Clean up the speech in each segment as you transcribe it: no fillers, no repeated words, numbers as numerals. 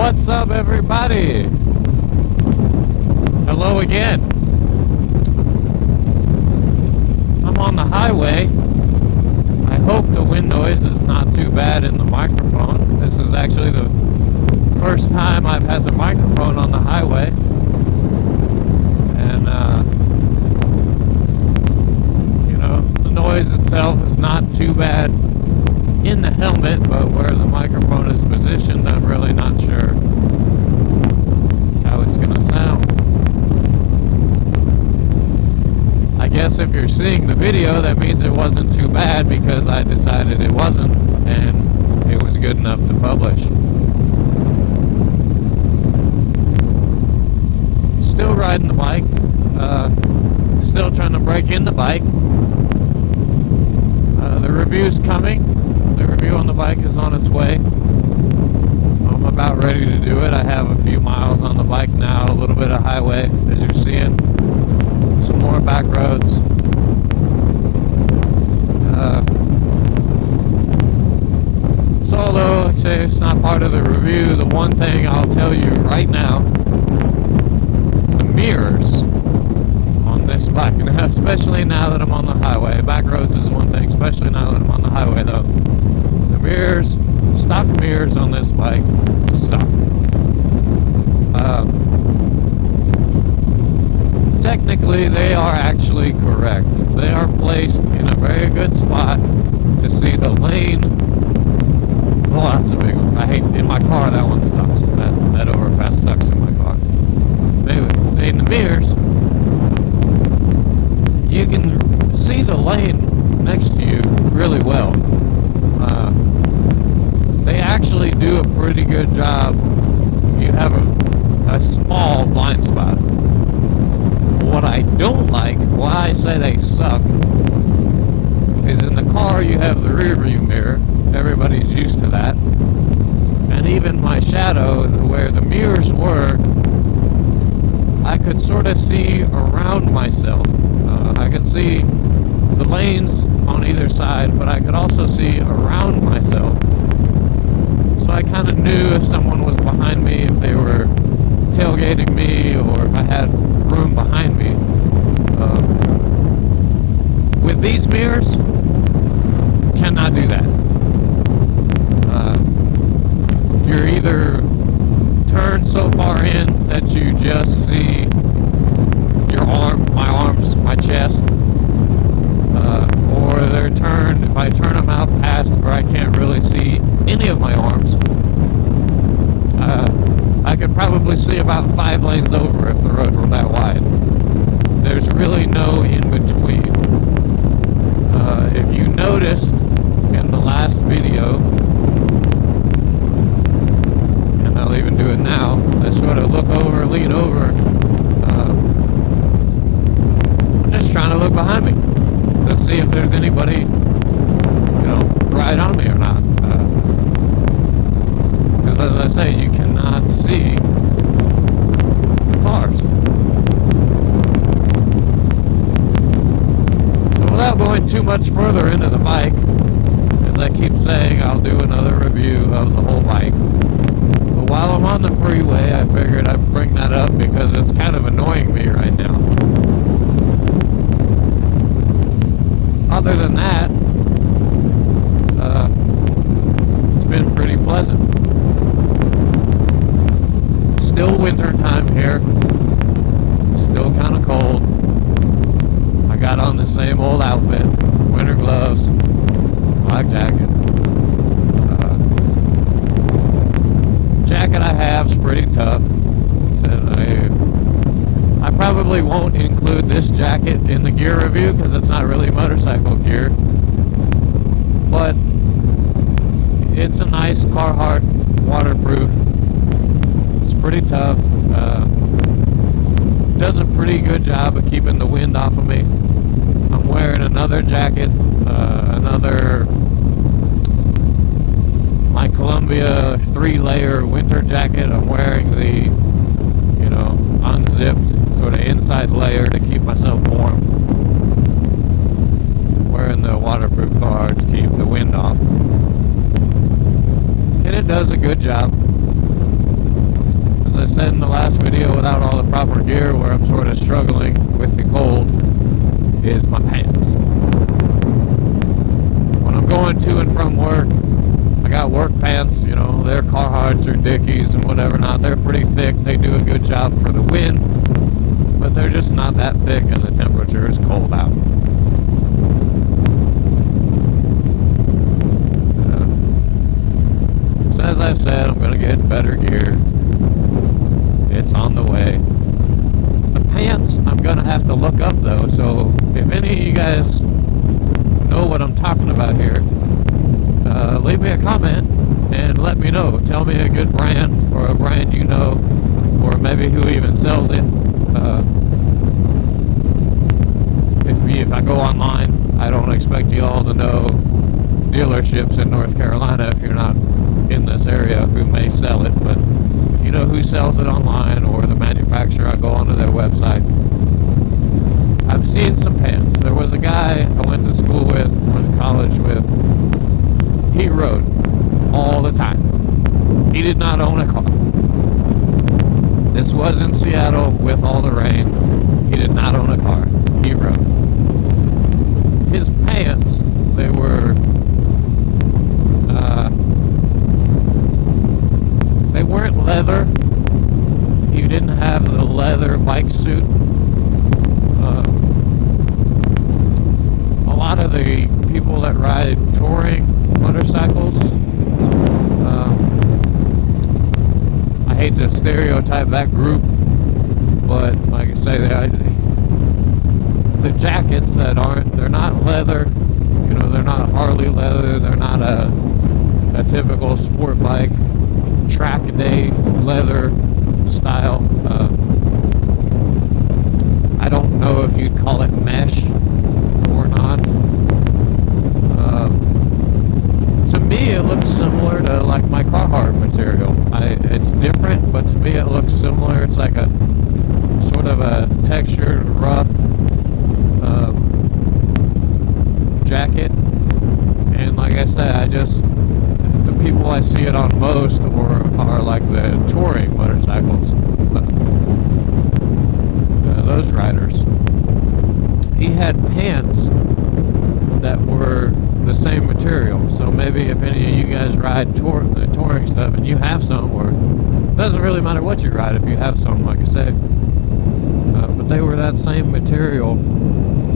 What's up, everybody? Hello again. I'm on the highway. I hope the wind noise is not too bad in the microphone. This is actually the first time I've had the microphone on the highway. And, you know, the noise itself is not too bad in the helmet, but where the microphone is positioned, I'm really not sure how it's going to sound. I guess if you're seeing the video, that means it wasn't too bad because I decided it wasn't, and it was good enough to publish. Still riding the bike, still trying to break in the bike. The review's coming. The review on the bike is on its way. I'm about ready to do it. I have a few miles on the bike now, a little bit of highway, as you're seeing. Some more back roads. So although, like I say, it's not part of the review, the one thing I'll tell you right now, the mirrors on this bike, especially now that I'm on the highway. Back roads is one thing, especially now that I'm on the highway though. The mirrors, stock mirrors on this bike suck. Technically, they are actually correct. They are placed in a very good spot to see the lane. Oh, that's a big one. I hate, in my car, that one sucks. That overpass sucks in my car. In the mirrors, you can see the lane next to you really well. They actually do a pretty good job. You have a small blind spot. What I don't like, why I say they suck, is in the car you have the rear view mirror. Everybody's used to that. And even my shadow, where the mirrors were, I could sort of see around myself. I could see the lanes on either side, but I could also see around myself. So I kind of knew if someone was behind me, if they were tailgating me, or if I had room behind me. With these mirrors, cannot do that. You're either turned so far in that you just see your arm, my arms, my chest, or they're turned, if I turn them out past where I can't really see any of my arms, I could probably see about 5 lanes over if the road were that wide. There's really no in between. If you noticed in the last video, and I'll even do it now, I sort of look over, lean over, I'm just trying to look behind me to see if there's anybody, you know, right on me or not. Because as I say, you cannot see the cars. So without going too much further into the bike, as I keep saying, I'll do another review of the whole bike. But while I'm on the freeway, I figured I'd bring that up because it's kind of annoying me right now. Other than that, it's been pretty pleasant. Still winter time here, still kind of cold. I got on the same old outfit, winter gloves, black jacket. Jacket I have's pretty tough. I probably won't include this jacket in the gear review because it's not really motorcycle gear, but it's a nice Carhartt waterproof. Pretty tough. Does a pretty good job of keeping the wind off of me. I'm wearing another jacket, my Columbia 3-layer winter jacket. I'm wearing the, you know, unzipped sort of inside layer to keep myself warm. I'm wearing the waterproof Carhartt to keep the wind off. And it does a good job. I said in the last video, without all the proper gear, where I'm sort of struggling with the cold, is my pants. When I'm going to and from work, I got work pants, you know, they're Carhartts or Dickies and whatever not. They're pretty thick. They do a good job for the wind, but they're just not that thick, and the temperature is cold out. So as I said, I'm going to get better gear. It's on the way. The pants, I'm going to have to look up though, so if any of you guys know what I'm talking about here, leave me a comment and let me know. Tell me a good brand, or a brand you know, or maybe who even sells it. If I go online, I don't expect you all to know dealerships in North Carolina if you're not in this area who may sell it, but if you know who sells it online or the manufacturer, I go onto their website. I've seen some pants. There was a guy I went to school with, went to college with. He rode all the time. He did not own a car. This was in Seattle with all the rain. He did not own a car. He rode. His pants, they weren't leather. He didn't have the leather bike suit. A lot of the people that ride touring motorcycles, I hate to stereotype that group, but like I say, the jackets that aren't, they're not leather, you know, they're not Harley leather, they're not a typical sport bike track day leather style. I don't know if you'd call it mesh or not. To me, it looks similar to like my Carhartt material. It's different, but to me it looks similar. It's like a sort of a textured, rough jacket. And like I said, the people I see it on most are like the touring motorcycles. Those riders. He had pants that were the same material, so maybe if any of you guys ride the touring stuff and you have some, or it doesn't really matter what you ride if you have some, like I said, but they were that same material,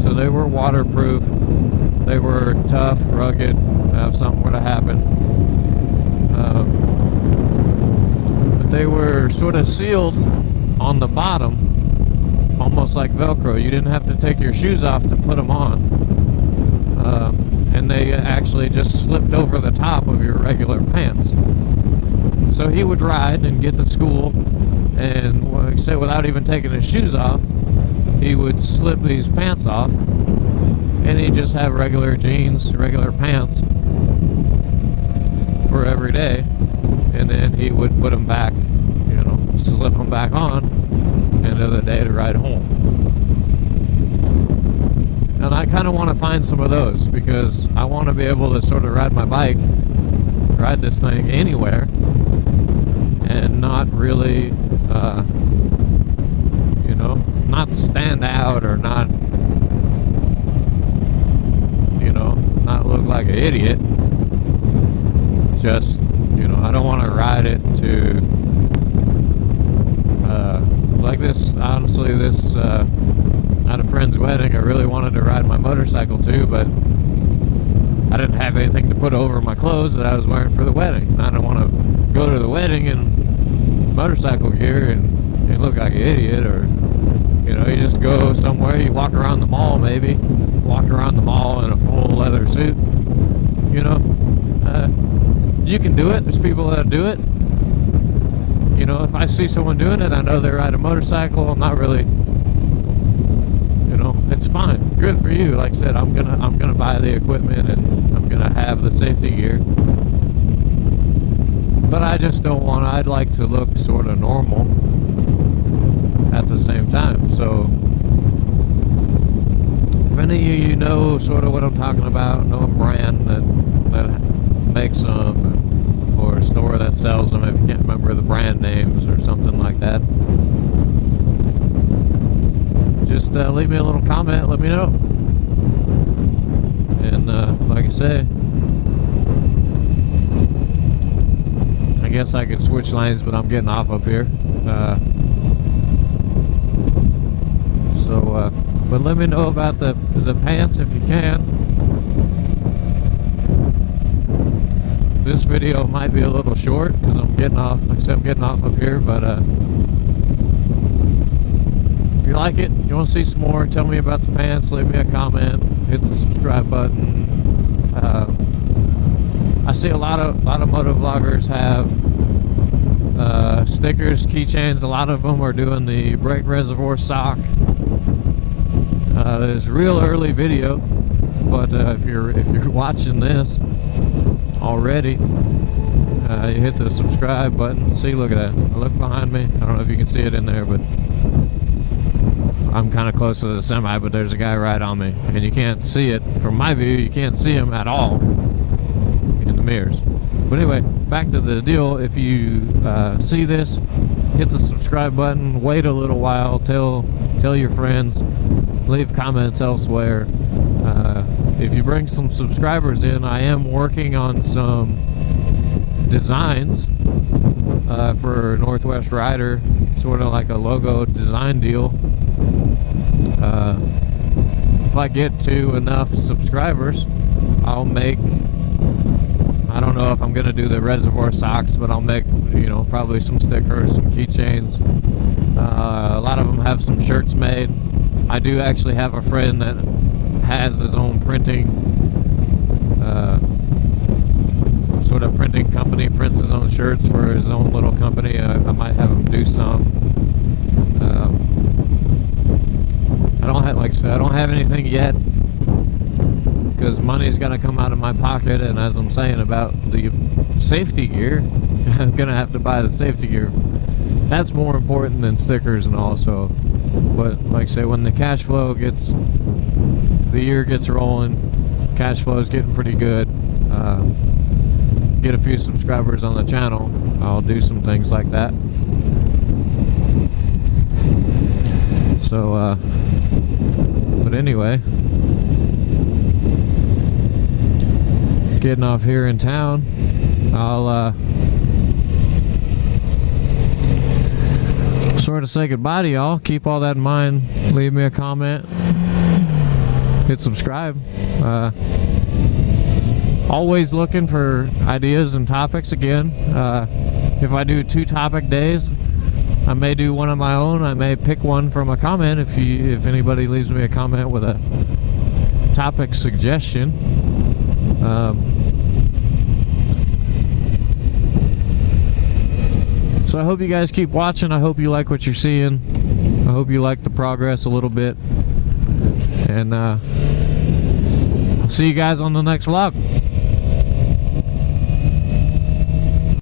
so they were waterproof, they were tough, rugged, if something were to happen, but they were sort of sealed on the bottom, almost like Velcro. You didn't have to take your shoes off to put them on. And they actually just slipped over the top of your regular pants. So he would ride and get to school, and like I said, without even taking his shoes off, he would slip these pants off, and he'd just have regular jeans, regular pants for every day, and then he would put them back, you know, slip them back on end of the day to ride home. And I kind of want to find some of those, because I want to be able to sort of ride my bike, ride this thing anywhere, and not really, you know, not stand out, or not, you know, not look like an idiot. Just, you know, I don't want to ride it to, like this, honestly, this, at a friend's wedding, I really wanted to ride my motorcycle too, but I didn't have anything to put over my clothes that I was wearing for the wedding. I don't want to go to the wedding in motorcycle gear and look like an idiot, or, you know, you just go somewhere, you walk around the mall maybe, walk around the mall in a full leather suit, you know. You can do it, there's people that do it. You know, if I see someone doing it, I know they ride a motorcycle, I'm not really, you know, it's fine, good for you. Like I said, I'm gonna buy the equipment, and I'm gonna have the safety gear, but I just don't want to, I'd like to look sort of normal at the same time. So if any of you know sort of what I'm talking about, know a brand that makes them, or store that sells them if you can't remember the brand names or something like that. Just leave me a little comment, let me know. And like I say, I guess I could switch lanes, but I'm getting off up here. But let me know about the pants if you can. This video might be a little short because I'm getting off, like I said, I'm getting off up here, but if you like it, you want to see some more, tell me about the pants, leave me a comment, hit the subscribe button. I see a lot of motovloggers have stickers, keychains. A lot of them are doing the brake reservoir sock. There's real early video, but if you're watching this already, you hit the subscribe button. See, look at that. I look behind me. I don't know if you can see it in there, but I'm kind of close to the semi, but there's a guy right on me, and you can't see it from my view. You can't see him at all in the mirrors. But anyway, back to the deal. If you see this, hit the subscribe button, wait a little while, tell your friends, leave comments elsewhere. If you bring some subscribers in, I am working on some designs for Northwest Rider, sort of like a logo design deal. If I get to enough subscribers, I'll make, I don't know if I'm gonna do the reservoir socks, but I'll make, you know, probably some stickers, some keychains. A lot of them have some shirts made. I do actually have a friend that has his own printing, sort of printing company, prints his own shirts for his own little company. I might have him do some. I don't have, like I said, I don't have anything yet because money's gonna come out of my pocket, and as I'm saying about the safety gear, I'm gonna have to buy the safety gear. That's more important than stickers and all. So, but like I say, when the cash flow gets, the year gets rolling, cash flow is getting pretty good, get a few subscribers on the channel, I'll do some things like that. So but anyway, getting off here in town, I'll sort of say goodbye to y'all. Keep all that in mind, leave me a comment, hit subscribe. Always looking for ideas and topics again. If I do 2 topic days, I may do one of my own. I may pick one from a comment if anybody leaves me a comment with a topic suggestion. So I hope you guys keep watching. I hope you like what you're seeing. I hope you like the progress a little bit. And I'll see you guys on the next vlog.